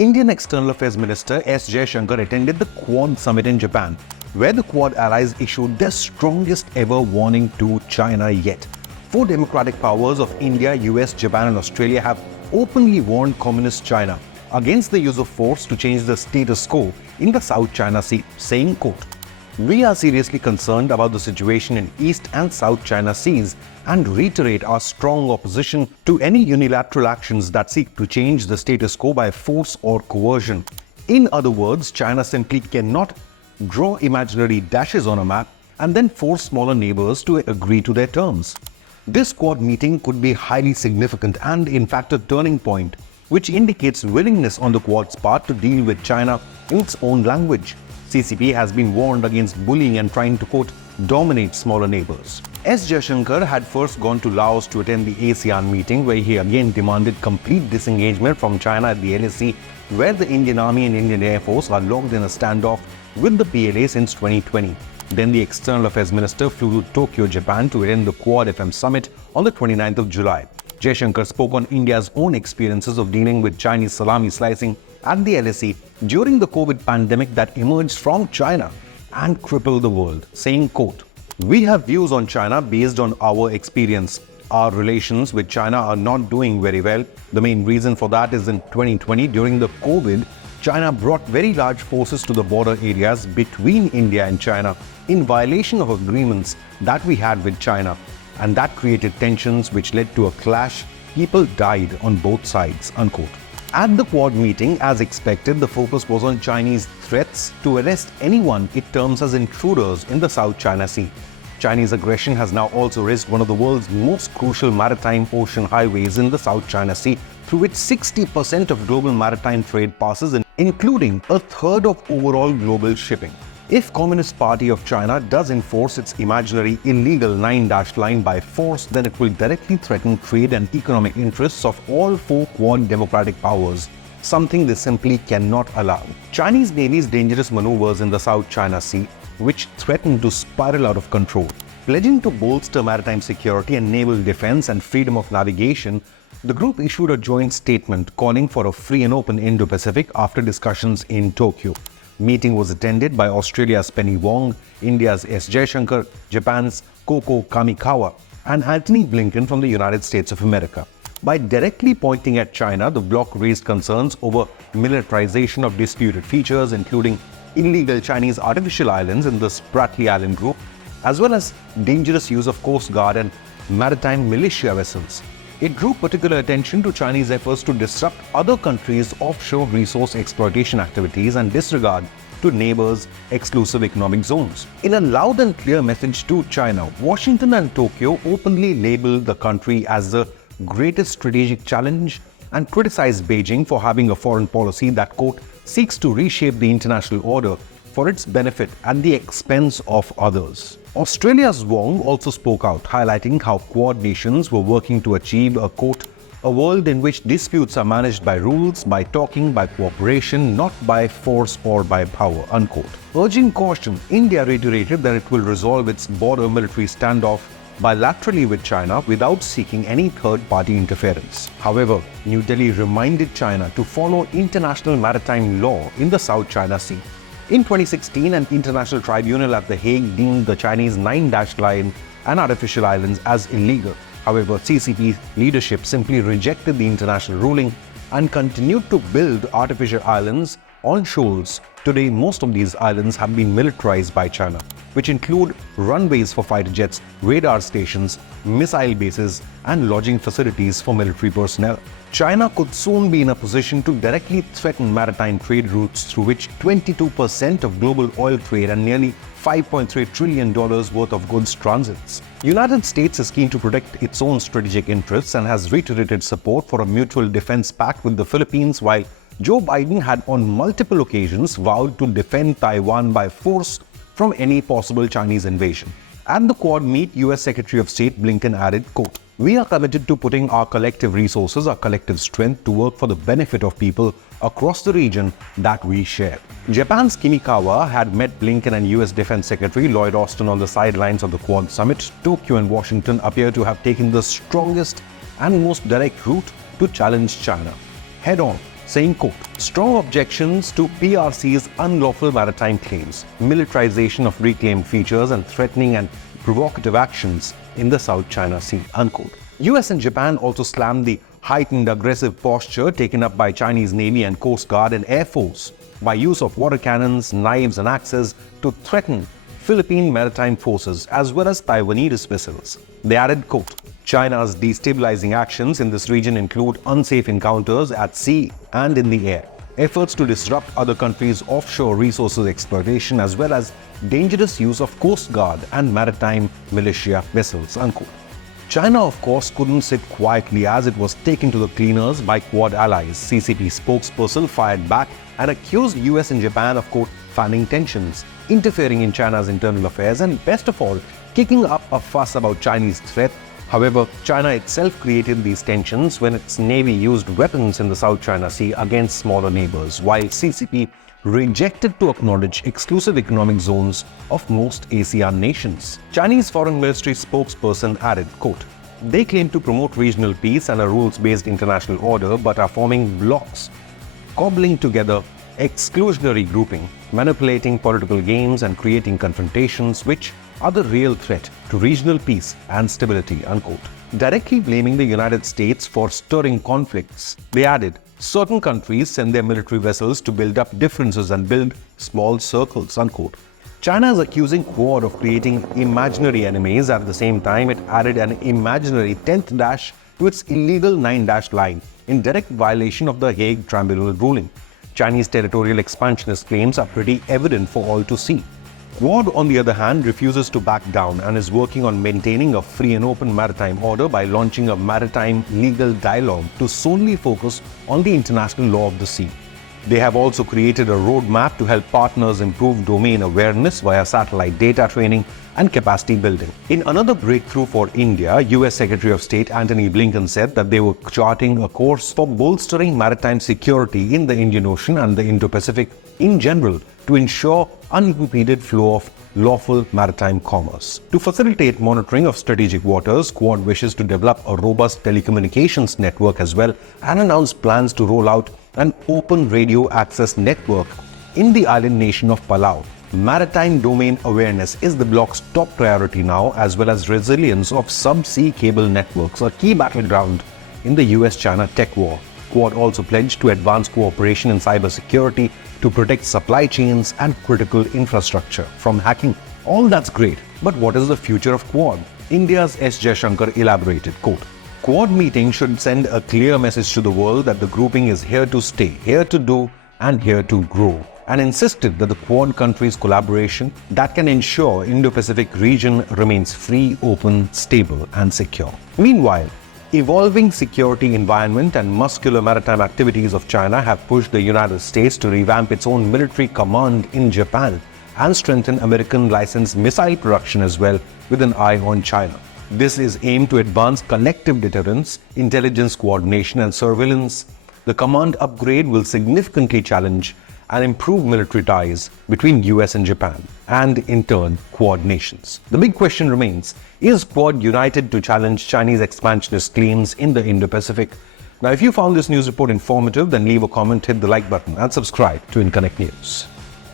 Indian External Affairs Minister S. Jaishankar attended the Quad summit in Japan, where the Quad allies issued their strongest ever warning to China yet. Four democratic powers of India, US, Japan and Australia have openly warned Communist China against the use of force to change the status quo in the South China Sea, saying, quote, "We are seriously concerned about the situation in East and South China Seas and reiterate our strong opposition to any unilateral actions that seek to change the status quo by force or coercion." In other words, China simply cannot draw imaginary dashes on a map and then force smaller neighbors to agree to their terms. This Quad meeting could be highly significant and in fact a turning point, which indicates willingness on the Quad's part to deal with China in its own language. CCP has been warned against bullying and trying to, quote, dominate smaller neighbors. S. Jaishankar had first gone to Laos to attend the ASEAN meeting, where he again demanded complete disengagement from China at the LAC, where the Indian Army and Indian Air Force are locked in a standoff with the PLA since 2020. Then the External Affairs Minister flew to Tokyo, Japan to attend the Quad FM summit on the 29th of July. Jaishankar spoke on India's own experiences of dealing with Chinese salami slicing at the LAC during the COVID pandemic that emerged from China and crippled the world, saying, quote, "We have views on China based on our experience. Our relations with China are not doing very well. The main reason for that is in 2020, during the COVID, China brought very large forces to the border areas between India and China in violation of agreements that we had with China. And that created tensions which led to a clash. People died on both sides," unquote. At the Quad meeting, as expected, the focus was on Chinese threats to arrest anyone it terms as intruders in the South China Sea. Chinese aggression has now also raised one of the world's most crucial maritime ocean highways in the South China Sea, through which 60% of global maritime trade passes, including a third of overall global shipping. If Communist Party of China does enforce its imaginary illegal 9-dash line by force, then it will directly threaten trade and economic interests of all four Quad democratic powers, something they simply cannot allow. Chinese Navy's dangerous maneuvers in the South China Sea, which threaten to spiral out of control. Pledging to bolster maritime security and naval defense and freedom of navigation, the group issued a joint statement calling for a free and open Indo-Pacific after discussions in Tokyo. Meeting was attended by Australia's Penny Wong, India's S. Jaishankar, Japan's Koko Kamikawa, and Antony Blinken from the United States of America. By directly pointing at China, the bloc raised concerns over militarization of disputed features, including illegal Chinese artificial islands in the Spratly Island group, as well as dangerous use of Coast Guard and maritime militia vessels. It drew particular attention to Chinese efforts to disrupt other countries' offshore resource exploitation activities and disregard to neighbors' exclusive economic zones. In a loud and clear message to China, Washington and Tokyo openly labeled the country as the greatest strategic challenge and criticized Beijing for having a foreign policy that, quote, seeks to reshape the international order for its benefit at the expense of others. Australia's Wong also spoke out, highlighting how Quad nations were working to achieve a, quote, a world in which disputes are managed by rules, by talking, by cooperation, not by force or by power, unquote. Urging caution, India reiterated that it will resolve its border military standoff bilaterally with China without seeking any third-party interference. However, New Delhi reminded China to follow international maritime law in the South China Sea. In 2016, an international tribunal at The Hague deemed the Chinese 9-dash line and artificial islands as illegal. However, CCP leadership simply rejected the international ruling and continued to build artificial islands on shoals. Today, most of these islands have been militarized by China, which include runways for fighter jets, radar stations, missile bases, and lodging facilities for military personnel. China could soon be in a position to directly threaten maritime trade routes through which 22% of global oil trade and nearly $5.3 trillion worth of goods transits. United States is keen to protect its own strategic interests and has reiterated support for a mutual defense pact with the Philippines, while Joe Biden had on multiple occasions vowed to defend Taiwan by force from any possible Chinese invasion. At the Quad meet, US Secretary of State Blinken added, quote, "We are committed to putting our collective resources, our collective strength to work for the benefit of people across the region that we share." Japan's Kamikawa had met Blinken and US Defense Secretary Lloyd Austin on the sidelines of the Quad summit. Tokyo and Washington appear to have taken the strongest and most direct route to challenge China head-on, saying, quote, strong objections to PRC's unlawful maritime claims, militarization of reclaimed features and threatening and provocative actions in the South China Sea, unquote. US and Japan also slammed the heightened aggressive posture taken up by Chinese Navy and Coast Guard and Air Force by use of water cannons, knives and axes to threaten Philippine maritime forces as well as Taiwanese vessels. They added, quote, China's destabilizing actions in this region include unsafe encounters at sea and in the air, efforts to disrupt other countries' offshore resources exploitation as well as dangerous use of Coast Guard and maritime militia vessels, unquote. China, of course, couldn't sit quietly as it was taken to the cleaners by Quad allies. CCP spokesperson fired back and accused US and Japan of, quote, fanning tensions, interfering in China's internal affairs and, best of all, kicking up a fuss about Chinese threat. However, China itself created these tensions when its navy used weapons in the South China Sea against smaller neighbors, while CCP rejected to acknowledge exclusive economic zones of most ASEAN nations. Chinese Foreign Ministry spokesperson added, quote, they claim to promote regional peace and a rules-based international order but are forming blocs, cobbling together exclusionary grouping, manipulating political games and creating confrontations which are the real threat to regional peace and stability, unquote. Directly blaming the United States for stirring conflicts, they added, certain countries send their military vessels to build up differences and build small circles, unquote. China is accusing Quad of creating imaginary enemies. At the same time, it added an imaginary 10th dash to its illegal 9-dash line in direct violation of the Hague Tribunal ruling. Chinese territorial expansionist claims are pretty evident for all to see. Quad, on the other hand, refuses to back down and is working on maintaining a free and open maritime order by launching a maritime legal dialogue to solely focus on the international law of the sea. They have also created a roadmap to help partners improve domain awareness via satellite data training and capacity building. In another breakthrough for India, US Secretary of State Antony Blinken said that they were charting a course for bolstering maritime security in the Indian Ocean and the Indo-Pacific in general to ensure unimpeded flow of lawful maritime commerce. To facilitate monitoring of strategic waters, Quad wishes to develop a robust telecommunications network as well and announced plans to roll out an open radio access network in the island nation of Palau. Maritime domain awareness is the bloc's top priority now, as well as resilience of subsea cable networks, a key battleground in the US-China tech war. Quad also pledged to advance cooperation in cybersecurity to protect supply chains and critical infrastructure from hacking. All that's great, but what is the future of Quad? India's S. Jaishankar elaborated, quote, Quad meeting should send a clear message to the world that the grouping is here to stay, here to do, and here to grow, and insisted that the Quad countries' collaboration that can ensure Indo-Pacific region remains free, open, stable, and secure. Meanwhile, evolving security environment and muscular maritime activities of China have pushed the United States to revamp its own military command in Japan and strengthen American licensed missile production as well, with an eye on China. This is aimed to advance collective deterrence, intelligence coordination and surveillance. The command upgrade will significantly challenge and improve military ties between US and Japan and, in turn, Quad nations. The big question remains, is Quad united to challenge Chinese expansionist claims in the Indo-Pacific? Now, if you found this news report informative, then leave a comment, hit the like button and subscribe to Inconnect News.